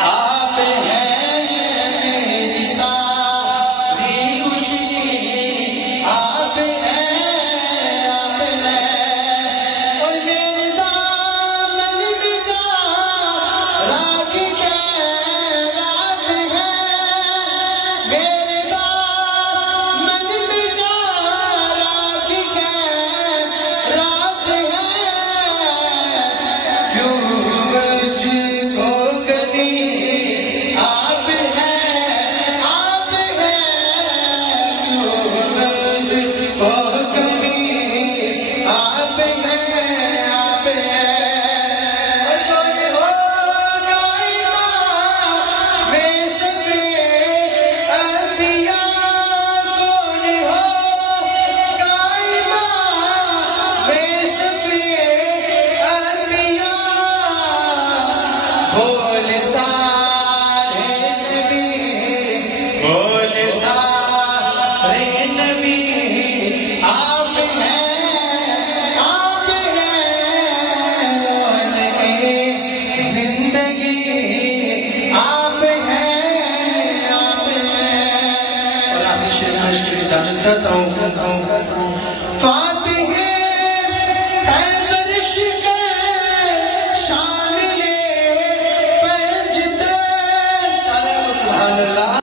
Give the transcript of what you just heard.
आप हैं मेरी सारी खुशी, आप हैं, आप हैं। और मेरे दामन में राखी के रात है, मेरे दामन में राखी के रात है। क्यों मुझको कभी आप हैं, आप हैं। क्यों मुझको कभी आप हैं, आप हैं। और कौन होगा इमाम में सफ़े अंबिया, कौन होगा इमाम में सफ़े अंबिया। बोले सारे नबी, बोले सारे नबी, आप हैं, आप हैं। रोहन की जिंदगी आप हैं, आप हैं। और आखिरी शेर में इजाजत चाहता हूँ।